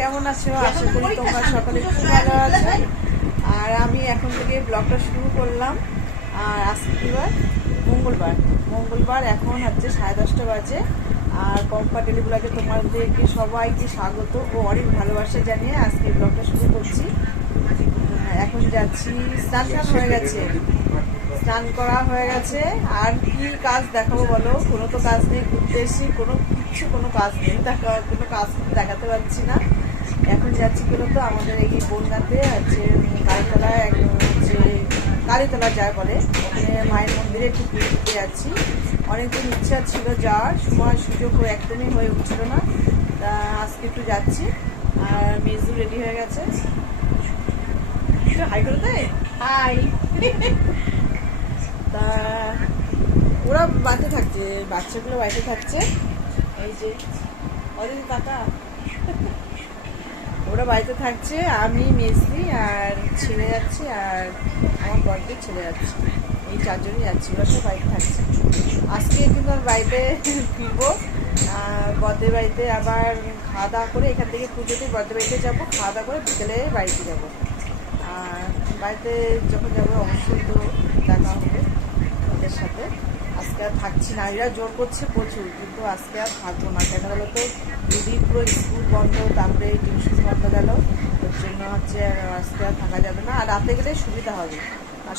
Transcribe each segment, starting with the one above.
কেমন আছো? আশা করি তোমরা সকলে খুব ভালো আছো। আর আমি এখন থেকে ব্লগটা শুরু করলাম। আর আজকে কি বার? মঙ্গলবার এখন হচ্ছে 10:30 বাজে। আর পম্পা ডেলি ব্লগে তোমাদেরকে সবাইকে স্বাগত ও অনেক ভালোবাসা জানিয়ে আজকে ব্লগটা শুরু করছি। এখন যাচ্ছি, স্নান হয়ে গেছে, স্নান করা হয়ে গেছে। আর কি কাজ দেখাবো বলো? কোনো তো কাজ নেই, ঘুরতে এসেছি, কোনো কাজ নেই, কোনো কাজ দেখাতে পারছি না। এখন যাচ্ছি কেন তো আমাদের এই বন্যাতে হচ্ছে কালীতলা যায় বলে, ওখানে মায়ের মন্দিরে একটু ঘুরে দিতে যাচ্ছি। অনেকদিন ইচ্ছা ছিল যাওয়ার, সময় সুযোগ একদমই হয়ে উঠছিল না, তা আজকে একটু যাচ্ছি। আর মেজু রেডি হয়ে গেছে, হাই করে দে, হাই। তা ওরা বাড়িতে থাকছে, বাচ্চাগুলো বাড়িতে থাকছে। এই যে অদিন কাকা, ওরা বাড়িতে থাকছে, আমি মেজদি আর ছেলে যাচ্ছি, আর আমার বড়দের ছেলে যাচ্ছে। এই চারজনই যাচ্ছি, ওরা সব বাড়িতে থাকছে। আজকে কিন্তু আমি বাড়িতে ফিরবো, বড়দের বাড়িতে আবার খাওয়া দাওয়া করে, এখান থেকে পুজোতে বড়দের বাড়িতে যাবো, খাওয়া দাওয়া করে বিকেলে বাড়িতে যাবো। আর বাড়িতে যখন যাবো অবশ্যই তো দেখা হবে ওদের সাথে। আজকে আর থাকছি না, এরা জোর করছে প্রচুর, কিন্তু আজকে আর থাকবো না। কেন বলো তো, দুদিন পুরো স্কুল বন্ধ, তারপরে টিউশন বন্ধ গেল, ওর জন্য হচ্ছে আজকে আর থাকা যাবে না। আর রাতে গেলে সুবিধা হবে, আর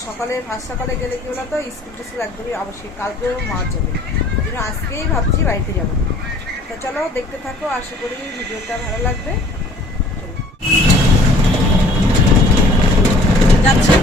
সকালে গেলে কি হলো তো, স্কুল টিস্কুল একদমই অবশ্যই কালকেও মার যাবে। ওই জন্য আজকেই ভাবছি বাড়িতে যাবো। তো চলো দেখতে থাকো, আশা করি ভিডিওটা ভালো লাগবে। যাচ্ছে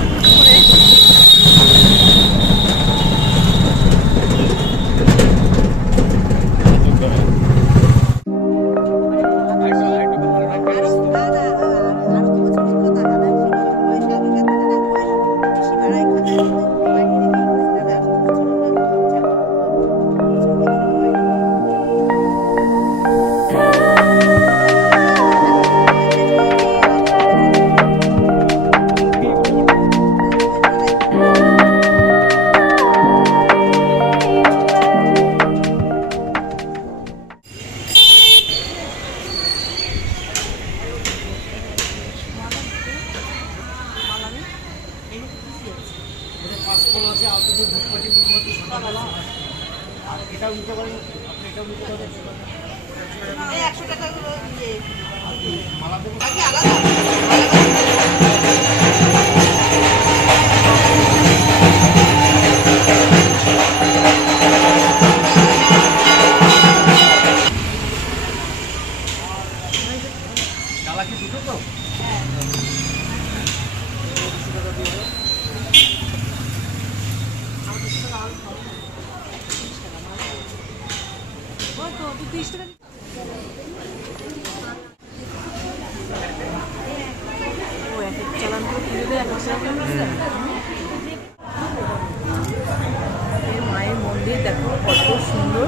মায়ের মন্দির দেখো কত সুন্দর।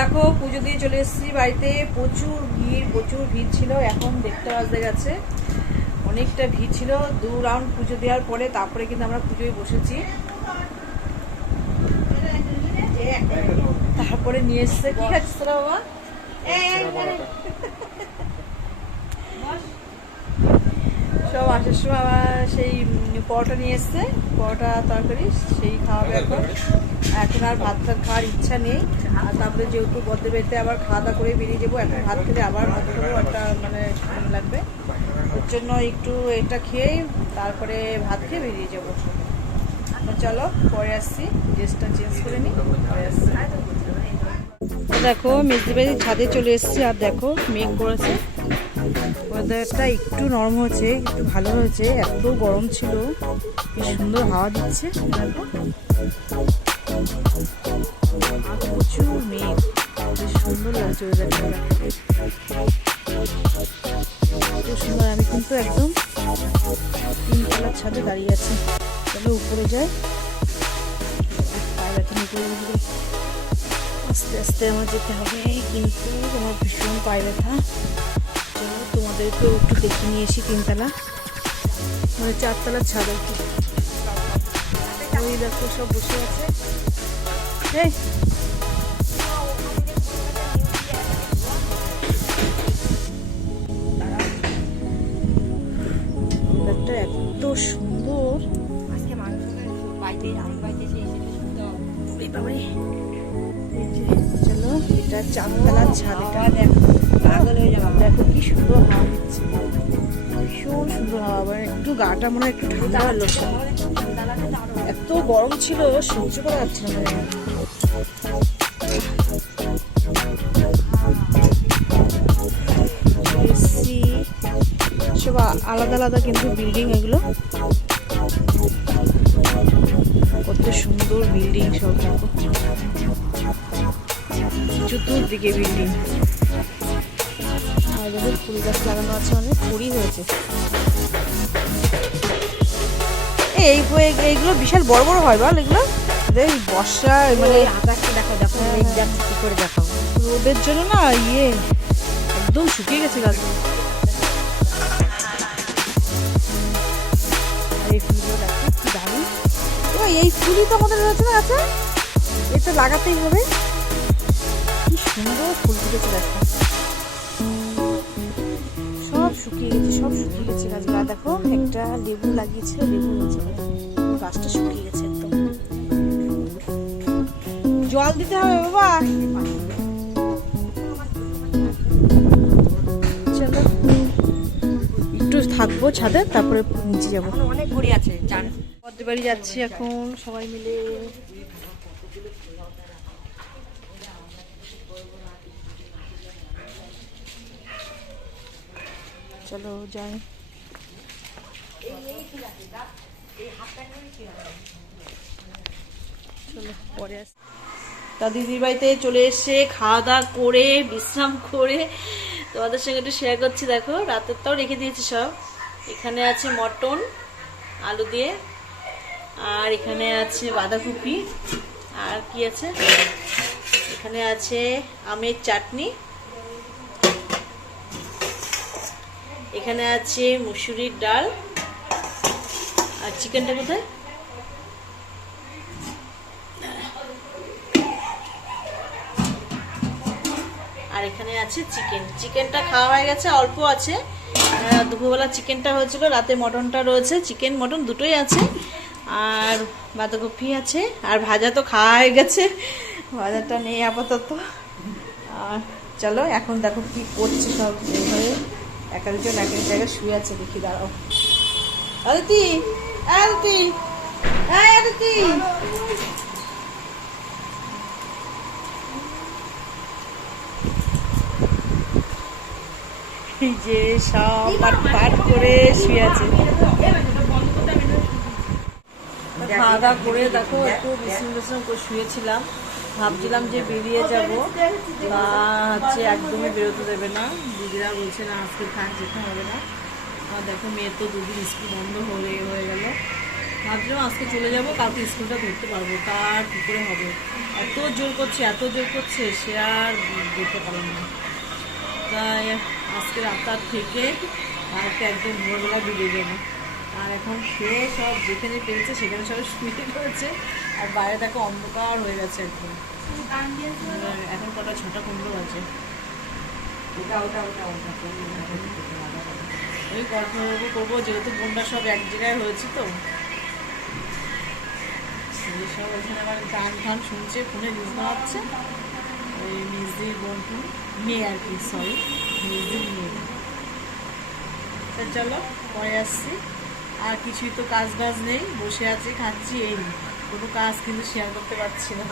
দেখো পুজো দিয়ে চলে এসেছি বাড়িতে, প্রচুর ভিড় ছিল। এখন দেখতে বাজতে গেছে, অনেকটা ভিড় ছিল। 2 রাউন্ড পুজো দেওয়ার পরে তারপরে কিন্তু আমরা পুজোয় বসেছি। তারপরে নিয়ে এসছে, কি খাচ্ছিস তোরা বাবা? সব আসার সময় আবার সেই পরোটা নিয়ে এসছে, পরোটা তরকারি, সেই খাওয়াবে এখন। এখন আর ভাত খাওয়ার ইচ্ছা নেই। আর তারপরে যেহেতু বদ্দের বাড়িতে আবার খাওয়া দাওয়া করে বেরিয়ে যাবো, এখন ভাত খেলে আবার ভাত খাবো, একটা মানে লাগবে, ওর জন্য একটু এটা খেয়েই তারপরে ভাত খেয়ে বেরিয়ে যাবো। চলো পরে আসছি, ড্রেসটা চেঞ্জ করে নিই, পরে আসছি। দেখো মেজদি বাড়ির ছাদে চলে এসেছি, আর দেখো মেঘ করেছে, ওয়েদারটা একটু নরম হয়েছে, একটু ভালো হয়েছে। এত গরম ছিল, কি সুন্দর হাওয়া দিচ্ছে দেখো, আর প্রচুর মেঘ। সুন্দর লাগছে ওয়েদারটা, এত সুন্দর। আমি কিন্তু একদম 3তলার ছাদে দাঁড়িয়ে আছি। চলো উপরে যাই, পায়ে ব্যথা নিতে আস্তে আস্তে আমার যেতে হবে, কিন্তু আমার ভীষণ পায়ে ব্যথা। চলো তোমাদেরকেও একটু দেখে নিয়ে এসি 3তলা, মানে 4তলার ছাদ আর কি। ওই দেখো সব বসে আছে। এই এত সুন্দর, চলো এটা 4তলার ছাদ। এটা দেখো কি সুন্দর হাওয়া দিচ্ছে, ভীষণ সুন্দর হাওয়া। মানে একটু গাটা মনে হয় একটু ঠান্ডা হলো, এত গরম ছিল সহ্য করা যাচ্ছে না। এসি সব আলাদা আলাদা কিন্তু বিল্ডিং, এগুলো কত সুন্দর বিল্ডিং সব, দেখো চতুর্দিকে বিল্ডিং। আর দেখো ফুল গাছ লাগানো আছে, অনেক কুড়ি হয়েছে। এইগুলো বিশাল বড় বড় হয় বল, এগুলো বর্ষা মানে আকাশটা দেখো, দেখো কি করে দেখাবো, রোদের জন্য না একদম শুকিয়ে গেছে গাছগুলো। এই ফুলগুলো দেখো কি দারুণ, এই ফুলই তো আমাদের রয়েছে না আছে, এটা লাগাতেই হবে। কি সুন্দর ফুল ফুটেছে দেখো, সব শুকিয়ে গেছে, সব শুকিয়ে গেছে গাছগুলো। দেখো একটা লেবু লাগিয়েছিল, লেবু হয়েছে, গাছটা শুকিয়ে গেছে একদম। জল দিতে হবে বাবা। চলো একটু থাকবো ছাদে, তারপরে নিচে যাবো। অনেক ঘুরি আছে, বদ্দের বাড়ি যাচ্ছি এখন সবাই মিলে। চলো যাই। চলো পরে আসি। তা দিদির বাড়িতে চলে এসে খাওয়া দাওয়া করে বিশ্রাম করে তোমাদের সঙ্গে একটু শেয়ার করছি। দেখো রাতেরটাও রেখে দিয়েছি সব। এখানে আছে মটন আলু দিয়ে, আর এখানে আছে বাঁধাকপি, আর কি আছে এখানে আছে আমের চাটনি, এখানে আছে মুসুরির ডাল, আর চিকেনটা কোথায়, আর এখানে আছে চিকেন। চিকেনটা খাওয়া হয়ে গেছে, অল্প আছে। দুপুরবেলা চিকেনটা হয়েছিল, রাতে মটনটা রয়েছে, চিকেন মটন দুটোই আছে, আর বাঁধাকপি আছে, আর ভাজা তো খাওয়া হয়ে গেছে, ভাজাটা নেই আপাতত। আর চলো এখন দেখো কি করছে সব, এইভাবে এক একজন এক এক জায়গায় শুয়ে আছে। দেখি দাঁড়াও, আদিতি আদিতি আদিতি, যে সব পাট করে শুয়ে আছে। খাওয়া দাওয়া করে দেখো একটু বিশ্রাম করে শুয়েছিলাম, ভাবছিলাম যে বেরিয়ে যাব, তা হচ্ছে একদমই বেরোতে দেবে না, দিদিরা বলছে না আজকে থাক, যেতে হবে না। আর দেখো মেয়ের তো 2 দিন স্কুল বন্ধ হয়ে গেল, ভাবছিলাম আজকে চলে যাব, কালকে স্কুলটা ধরতে পারবো, তার কী করে হবে, এত জোর করছে সে আর যেতে পারলাম না। তাই আজকে রাতটা থেকে কালকে একদম ভোরবেলা বেরিয়ে যাবো। আর এখন সে সব যেখানে পেয়েছে সেখানে সবাই শুয়ে রয়েছে, আর বাইরে দেখো অন্ধকার হয়ে গেছে একদম। এখন কটা 6:15 আছে। ওই গল্প করবো, যেহেতু বোনটা সব এক জায়গায় হয়েছে, তো সব ওইখানে আবার গান ফান শুনছে, ফোনে নিউজ বানাচ্ছে, ওই নিজের বোন মেয়ে আর কি, সরি নিজের মেয়ে। তা চলো পরে আসছি। আর কিছুই তো কাজ বাজ নেই, বসে আছি খাচ্ছি, এই কোনো কাজ কিন্তু শেয়ার করতে পারছি না।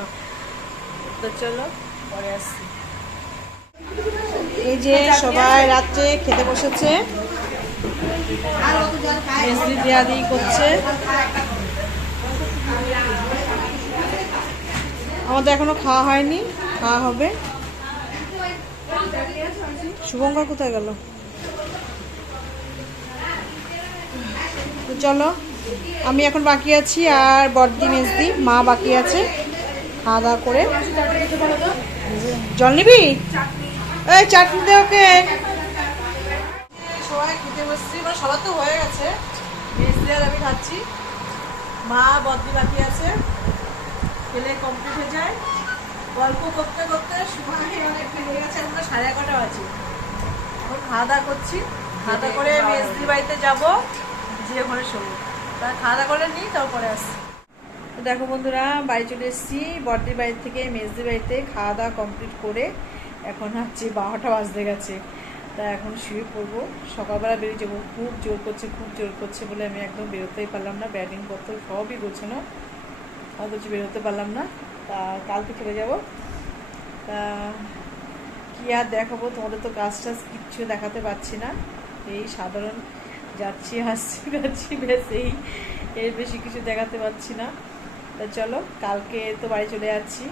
তো চলো পরে আসছি। এই যে সবাই রাত্রে খেতে বসেছে, মেজদি দেয়াদি করছে, আমাদের এখনো খাওয়া হয়নি, খাওয়া হবে। শুভঙ্কর কোথায় গেল? তো চলো, আমি এখন বাকি আছি আর বড়দি মেজদি মা বাকি আছে। খাওয়া দাওয়া করে জল নিবি? এই চাটনি দে ওকে। সবাই খেতে বসছি, মানে সবার তো হয়ে গেছে, মেজদি আর আমি খাচ্ছি। মা বড়দি বাকি আছে, খেলে কমপ্লিট হয়ে যায়। গল্প করতে করতে সময় অনেক হয়ে গেছে, এখন 11:30 বাজে। এখন খাওয়া দাওয়া করছি, খাওয়া দাওয়া করে মেজদির বাড়িতে যাবো, যে ওখানে শোবো। তা খাওয়া দাওয়া করে নিই, তারপরে আসছি। তো দেখো বন্ধুরা, বাড়ি চলে এসেছি বড়দির বাড়ি থেকে মেজদির বাড়িতে। খাওয়া দাওয়া কমপ্লিট করে এখন হচ্ছে 12টা বাজতে গেছে। তা এখন শুয়ে পড়বো, সকালবেলা বেরিয়ে যাবো। খুব জোর করছে বলে আমি একদম বেরোতেই পারলাম না। ব্যাটিং পত্র সবই গোছানো, অথচ বেরোতে পারলাম না। তা কালকে চলে যাবো। তা কি আর দেখাবো, তোমাদের তো কাজ টাজ কিচ্ছু দেখাতে পারছি না। এই সাধারণ যাচ্ছি, হাসছি ব্যাস, এর বেশি কিছু দেখাতে পারছি না। তা চলো, কালকে তো বাড়ি চলে যাচ্ছি,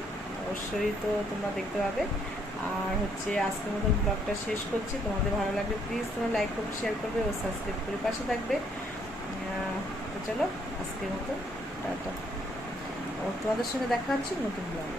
অবশ্যই তো তোমরা দেখতে পাবে। আর হচ্ছে আজকের মতন ব্লগটা শেষ করছি। তোমাদের ভালো লাগলে প্লিজ তোমরা লাইক করবে, শেয়ার করবে ও সাবস্ক্রাইব করে পাশে থাকবে। তো চলো, আজকের মতো টাটা। তোমাদের সঙ্গে দেখা হচ্ছে নতুন ব্লগে।